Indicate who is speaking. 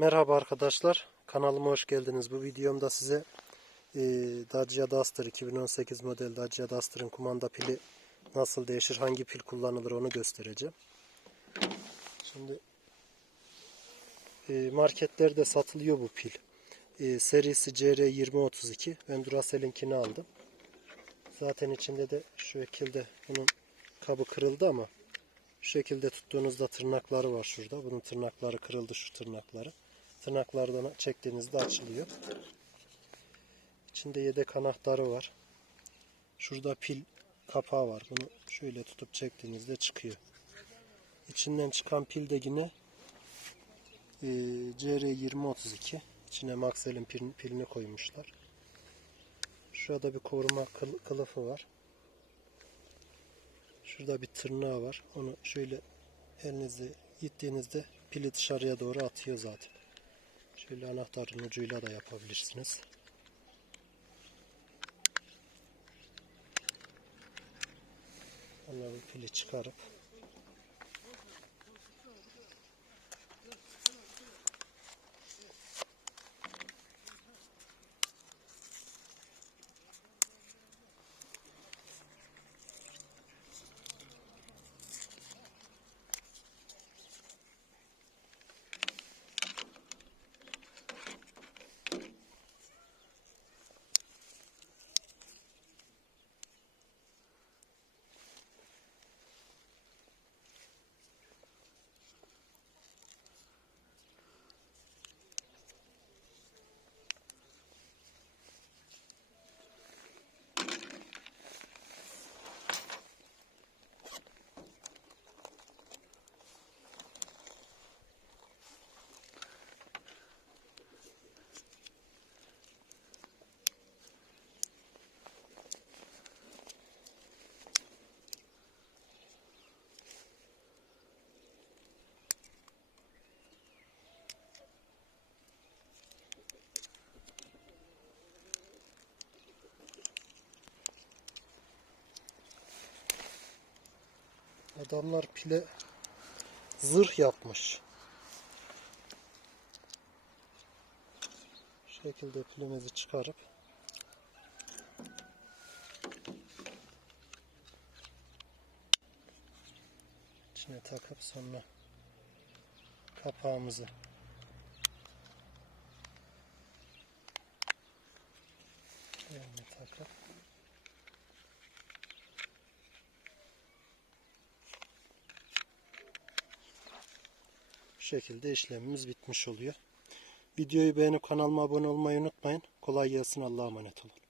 Speaker 1: Merhaba arkadaşlar, kanalıma hoş geldiniz. Bu videomda size e, Dacia Duster 2018 model Dacia Duster'ın kumanda pili nasıl değişir, hangi pil kullanılır onu göstereceğim. Şimdi e, marketlerde satılıyor bu pil. E, serisi CR2032. Ben Duracell'inkini aldım. Zaten içinde de şu şekilde bunun kabı kırıldı ama şu şekilde tuttuğunuzda tırnakları var şurada. Bunun tırnakları kırıldı şu tırnakları. Tırnaklardan çektiğinizde açılıyor. İçinde yedek anahtarı var. Şurada pil kapağı var. Bunu şöyle tutup çektiğinizde çıkıyor. İçinden çıkan pil de yine e, CR2032. İçine Maxell'in pil- pilini koymuşlar. Şurada bir koruma kıl- kılıfı var. Şurada bir tırnağı var. Onu şöyle elinizle ittiğinizde pili dışarıya doğru atıyor zaten. Şöyle anahtarın ucuyla da yapabilirsiniz. Onları pili çıkarıp adamlar pile zırh yapmış. Şu şekilde pilimizi çıkarıp içine takıp sonra kapağımızı yerine takıp şekilde işlemimiz bitmiş oluyor. Videoyu beğenip kanalıma abone olmayı unutmayın. Kolay gelsin. Allah'a emanet olun.